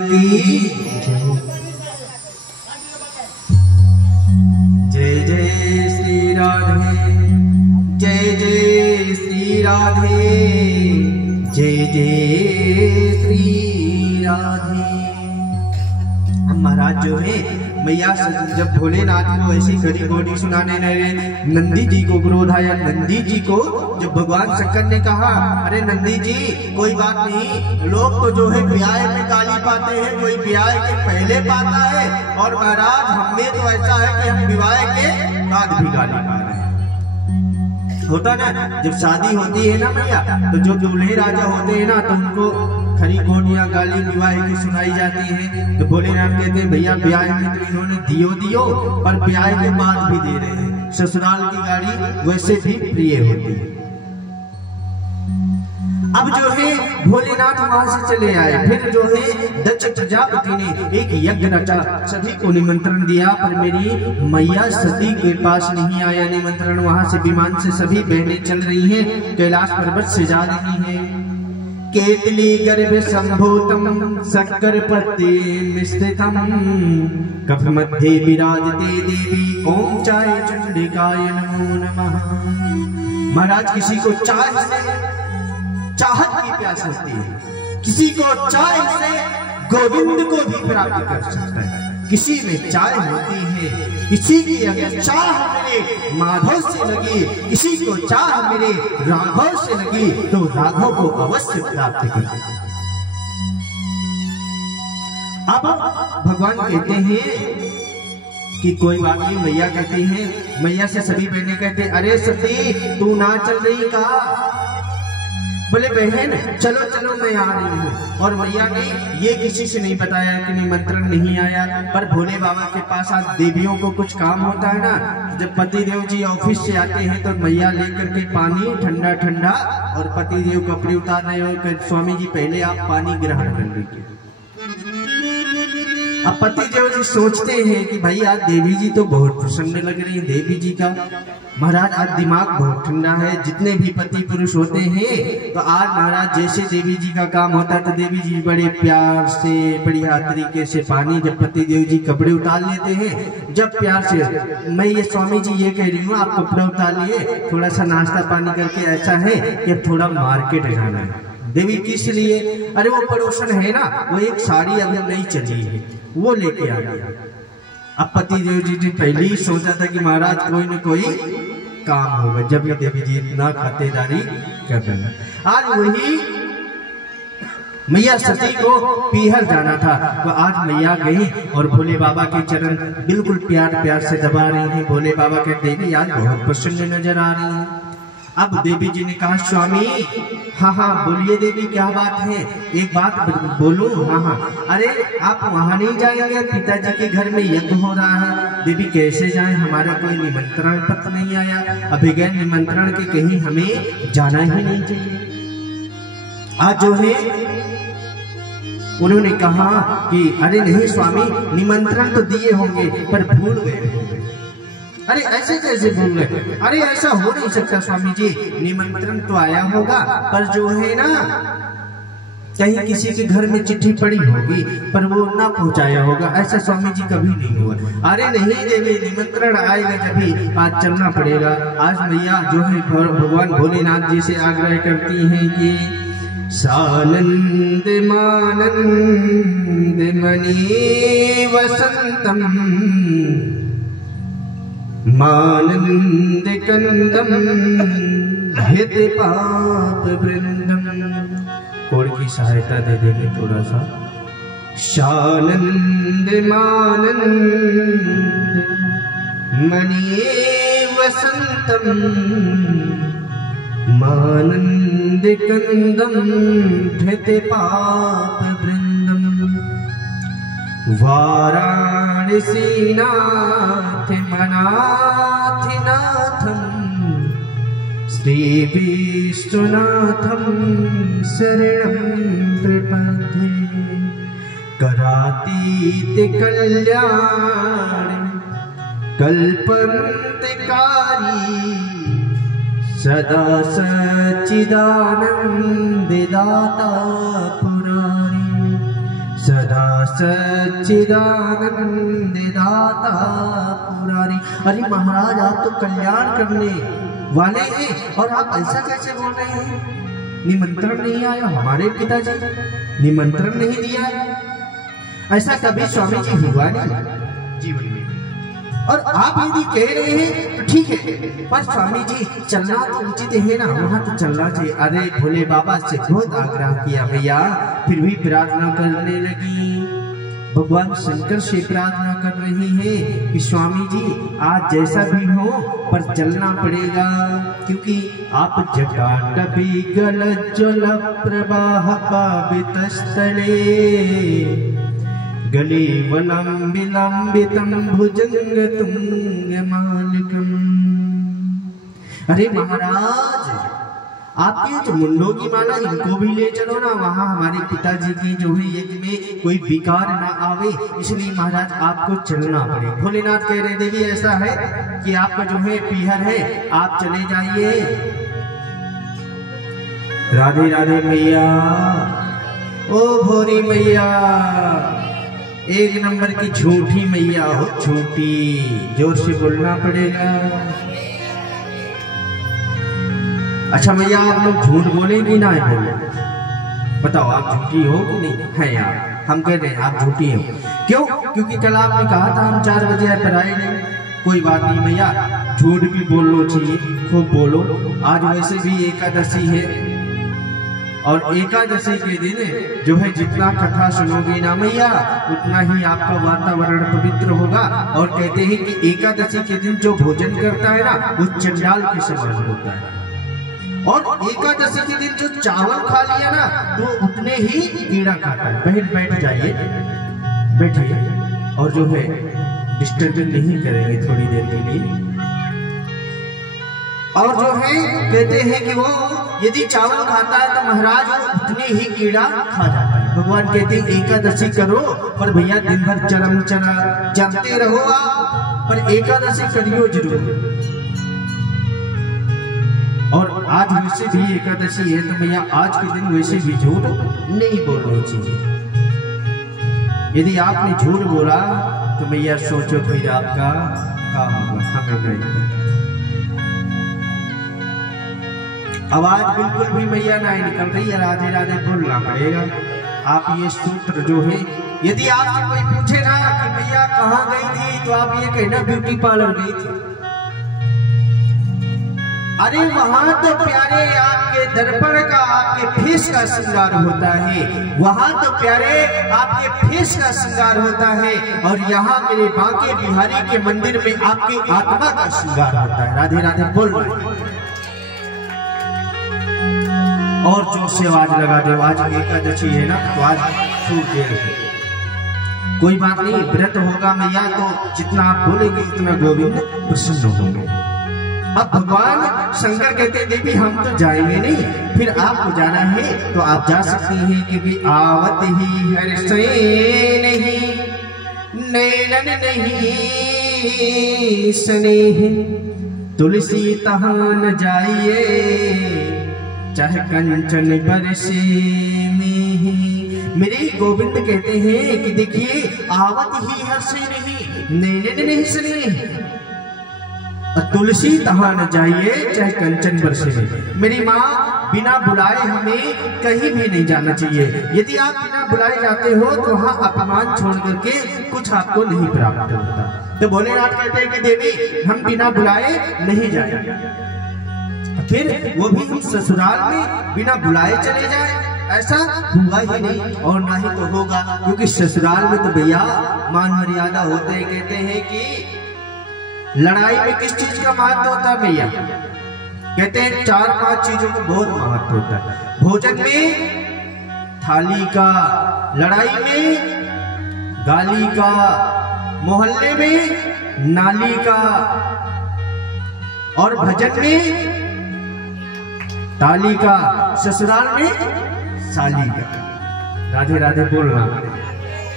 जय जय श्री राधे, जय जय श्री राधे, जय जय श्री राधे। हम महाराज जो है मैया जब भोलेनाथ को ऐसी खड़ी घोड़ी सुनाने लगे, नंदी जी को क्रोध आया। नंदी जी को जब भगवान शंकर ने कहा, अरे नंदी जी कोई बात नहीं, लोग तो जो है ब्याह में गाली पाते हैं, कोई ब्याह के पहले पाता है, और महाराज हमें तो ऐसा है कि हम विवाह के बाद भी गाली पा रहे हैं। होता ना, जब शादी होती है ना भैया, तो जो दूल्हे राजा होते हैं ना, तो उनको खरी घोड़ियां गाली विवाह की सुनाई जाती है। तो भोलेनाथ कहते हैं भैया ब्याह में तो इन्होंने दियो पर ब्याह के बाद भी दे रहे हैं। ससुराल की गाड़ी वैसे भी प्रिय होती है। अब जो है भोलेनाथ वहां से चले आए। फिर जो है दक्ष प्रजापति ने एक यज्ञ रचा, सभी को निमंत्रण दिया, पर मेरी मैया सती के पास नहीं आया निमंत्रण। वहां से विमान से सभी बहनें चल रही हैं, कैलाश पर्वत से जा रही हैं। केतली गर्भ संभूतम शक्कर पत्ते मिश्रितम, कफ मध्ये विराजते देवी ओम चाय चंडिकाय नमो नमः। महाराज किसी को चाय से चाहत की प्यास होती है, किसी को चाय से गोविंद को भी प्राप्त कर सकता है। किसी में चाय होती है, किसी की अगर चाह मेरे माधव से लगी, किसी को चाह मेरे राघव से लगी, तो राघव को अवश्य प्राप्त कर। अब भगवान कहते हैं कि कोई बात नहीं। मैया कहती हैं, मैया से सभी बहनें कहते हैं, अरे सती तू ना चल रही का? बोले बहन चलो चलो मैं आ रही हूँ। और मैया ने ये किसी से नहीं बताया कि निमंत्रण नहीं आया। पर भोले बाबा के पास आज देवियों को कुछ काम होता है ना, जब पति देव जी ऑफिस से आते हैं तो मैया लेकर के पानी ठंडा ठंडा, और पति देव कपड़े उतार रहे हो, स्वामी जी पहले आप पानी ग्रहण कर लीजिए। अब पति देव जी सोचते हैं कि भाई आज देवी जी तो बहुत प्रसन्न लग रही है। देवी जी का महाराज आज दिमाग बहुत ठंडा है। जितने भी पति पुरुष होते हैं तो आज महाराज जैसे देवी जी का काम होता है तो देवी जी बड़े प्यार से बढ़िया तरीके से पानी, जब पति देव जी कपड़े उतार लेते हैं, जब प्यार से, मैं ये स्वामी जी ये कह रही हूँ आप कपड़े उतार लिए, थोड़ा सा नाश्ता पानी करके, ऐसा है कि थोड़ा मार्केट जाना है। देवी किस लिए? अरे वो पड़ोसन है ना, वो एक साड़ी अभी नहीं चली है, वो लेके आ गया। अब पति देव जी ने पहले ही सोचा था कि महाराज कोई न कोई काम होगा, जब ये देवी जी इतना खातेदारी कर रहे हैं। आज वही मैया सती को पीहर जाना था, तो आज मैया गई और भोले बाबा के चरण बिल्कुल प्यार प्यार से दबा रही हैं। भोले बाबा के देवी आज बहुत प्रसन्न नजर आ रही है। अब देवी जी ने कहा, स्वामी हाँ हाँ बोलिए देवी क्या बात है, एक बात बोलूं? हाँ हाँ। अरे आप वहां नहीं जाएंगे? पिताजी के घर में यज्ञ हो रहा है। देवी कैसे जाएं, हमारा कोई निमंत्रण पत्र नहीं आया, अभी गए निमंत्रण के कहीं हमें जाना ही नहीं चाहिए। आज जो है उन्होंने कहा कि अरे नहीं स्वामी, निमंत्रण तो दिए होंगे पर भूल गए होंगे। अरे ऐसे कैसे भूल गए? अरे ऐसा हो नहीं सकता स्वामी जी, निमंत्रण तो आया होगा पर जो है ना कहीं किसी के घर में चिट्ठी पड़ी होगी पर वो ना पहुंचाया होगा, ऐसा स्वामी जी कभी नहीं हुआ। अरे नहीं देवी, निमंत्रण आएगा जभी, आज चलना पड़ेगा। आज मैया जो है भगवान भोलेनाथ जी से आग्रह करती हैं कि सानंद मानंद मणि वसंतम मानंद कंदम हित पाप वृंदम। कोड की सहायता दे देंगे थोड़ा सा। शानंद मानंद मणि वसंतम मानंद कंदम हित पाप वृंदम। वाराणसी नाथ मनाथि नाथम श्री विष्णुनाथम शरणं प्रपद्ये। करातीत कल्याण कल्पंतकारी सदा सच्चिदानंद दाता पुरारी। सदा सच्चिदानंद दाता पुरारी। अरे महाराज आप तो कल्याण करने वाले हैं और आप ऐसा कैसे बोल रहे हैं? निमंत्रण नहीं आया? हमारे पिताजी निमंत्रण नहीं दिया? ऐसा कभी स्वामी जी हुआ नहीं जीवन में। और आप यदि कह रहे हैं तो ठीक है, पर स्वामी जी चलना तो उचित है ना, वहां तो चलना चाहिए। अरे भोले बाबा से बहुत आग्रह किया मैया, फिर भी प्रार्थना करने लगी। भगवान शंकर से प्रार्थना कर रही है कि स्वामी जी आज जैसा भी हो पर चलना पड़ेगा, क्योंकि आप जटाटवी गलज्ज्वल प्रवाह पावितस्थले गले वलंबितं भुजंग तुंगमालिकम्। अरे महाराज आपके जो मुंडों की माला इनको भी ले चलो ना, वहाँ हमारे पिताजी की जो है यज्ञ में कोई विकार ना आवे, इसलिए महाराज आपको चलना पड़े। भोलेनाथ कह रहे देवी ऐसा है कि आपका जो है पीहर है, आप चले जाइए। राधे राधे मैया, ओ भोरी मैया, एक नंबर की झूठी मैया हो, झूठी। जोर से बोलना पड़ेगा। अच्छा मैया आप लोग झूठ बोलेंगी ना बोले? बताओ आप झूठी हो कि नहीं? है यार, हम कह रहे हैं आप झूठी हो। क्यों? क्योंकि कल आपने कहा था हम 4 बजे आए पर आए नहीं। कोई बात नहीं मैया, झूठ भी बोलना चाहिए, खूब बोलो। आज वैसे भी एकादशी है और एकादशी के दिन जो है जितना कथा सुनोगे ना मैया, उतना ही आपका वातावरण पवित्र होगा। और कहते हैं कि एकादशी के दिन जो भोजन करता है ना वो चंडाल के समान होता है, और एकादशी के दिन जो चावल खा लिया ना तो उतने ही कीड़ा खाता है। बहन बैठ जाइए, बैठिए, और जो है डिस्टर्ब नहीं करेंगे थोड़ी देर के लिए। और जो है कहते हैं कि वो यदि चावल खाता है तो महाराज उतने ही कीड़ा खा जाता है। भगवान कहते हैं एकादशी करो पर भैया दिन भर चलते रहो आप, पर एकादशी करियो जरूर। और आज वैसे भी एकादशी है तो भैया आज के दिन वैसे भी झूठ नहीं बोलना चाहिए। यदि आपने झूठ बोला तो भैया सोचो फिर आपका काम होगा। हमें आवाज बिल्कुल भी मैया नहीं निकल रही है, राधे राधे बोलना पड़ेगा। आप ये सूत्र जो है, यदि आपसे कोई पूछे ना कि मैया कहाँ गई थी तो आप ये कहना ब्यूटी पार्लर गई थी। अरे वहां तो प्यारे आपके दर्पण का, आपके फेस का श्रृंगार होता है, वहां तो प्यारे आपके फेस का श्रृंगार होता है, और यहाँ मेरे बांके बिहारी के मंदिर में आपकी आत्मा का श्रृंगार होता है। राधे राधे बोल रहे। और जोर से आवाज लगा दो, आज एकादशी है ना तो आज सूख है। कोई बात नहीं, व्रत होगा मैया तो जितना आप बोलेंगे उतना गोविंद प्रसन्न होंगे। अब भगवान शंकर कहते हैं देवी हम तो जाएंगे नहीं, फिर आपको जाना है तो आप जा सकती हैं, क्योंकि आवत ही हर्ष नहीं नैनन नहीं स्नेह, तुलसी तहां न जाइए चाहे कंचन बरसे में। मेरे गोविंद कहते हैं कि देखिए आवत ही हर्ष नहीं नैनन नहीं स्नेह, तुलसी तहां न जाइए चाहे कंचन बरसे में। मेरी माँ बिना बुलाए हमें कहीं भी नहीं जाना चाहिए। यदि आप बिना बुलाए जाते हो तो वहाँ अपमान छोड़ करके कुछ आपको नहीं प्राप्त होता। तो भोलेनाथ कहते हैं कि देवी हम बिना बुलाए नहीं जाएंगे, फिर वो भी हम ससुराल में बिना बुलाए चले जाए, ऐसा हुआ ही नहीं और ना ही तो होगा। क्योंकि ससुराल में तो भैया मान मर्यादा होते हैं। कहते हैं कि लड़ाई में किस चीज का महत्व होता है भैया? कहते हैं 4-5 चीजों का बहुत महत्व होता है। भोजन में थाली का, लड़ाई में गाली का, मोहल्ले में नाली का, और भजन में ताली का, ससुराल में साली का। राधे राधे बोलना।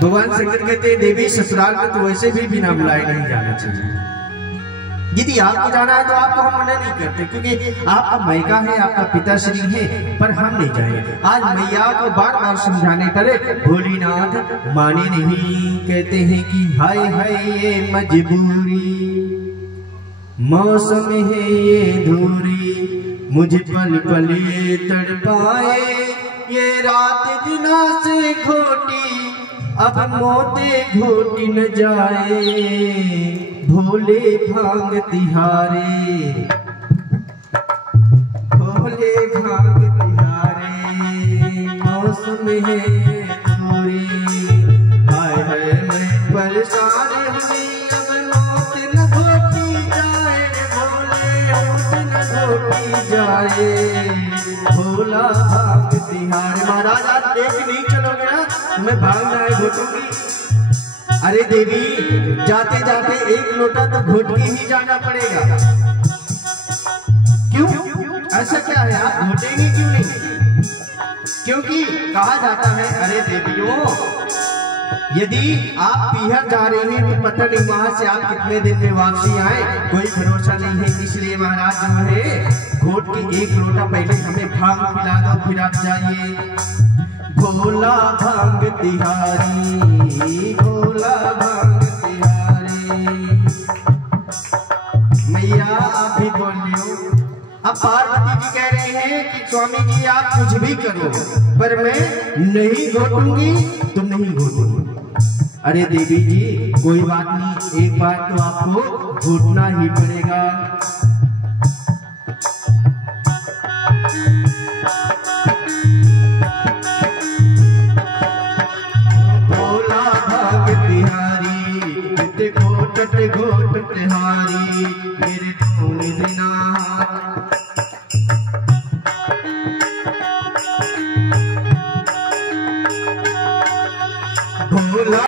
भगवान शंकर कहते हैं देवी ससुराल में तो वैसे भी बिना बुलाए नहीं जाना चाहिए। यदि आपको जाना है तो आपको हम मना नहीं करते, क्योंकि आपका मायका है, आपका पिताश्री है, पर हम नहीं जाएंगे। आज मैया को बार बार समझाने पर भोलेनाथ माने नहीं, कहते हैं कि हाय हाय ये मजबूरी, मौसम है ये धूरी, मुझे पल पल ये तड़पाए, ये रात दिना से घोटी, अब मोते घोटी न जाए, भोले भांग तिहारे, भोले भांग तिहारे, मौसम है धूरी, हाय हाय मैं परेशान हुई, अब मौत न घोटी जाए, भोले मौत न घोटी जाए, भोला भांग तिहारे। महाराज आज लेके नहीं चलोगे ना, मैं भांग जाए घोटूंगी। अरे देवी, जाते जाते एक लोटा तो घोट के ही जाना पड़ेगा। क्यों? ऐसा क्या है, आप घोटेंगे क्यों नहीं? क्योंकि कहा जाता है, अरे देवियों, यदि आप पीहर जा रहे हैं तो पता नहीं वहां से आप कितने दिन में वापसी आए, कोई भरोसा नहीं है। इसलिए महाराज जो है घोट के एक लोटा पहले हमें भांग पिला दो, फिर आप जाइए। भोला भांग तिहारी, भोला भांग तिहारी। मैया आप भी बोल रहे हो। अब पार्वती जी कह रहे हैं कि स्वामी जी आप कुछ भी करो, पर मैं नहीं घोटूंगी, तुम नहीं घोटूंगी। अरे देवी जी कोई बात नहीं, एक बार तो आपको घोटना ही पड़ेगा। घोटत घोटत हारी,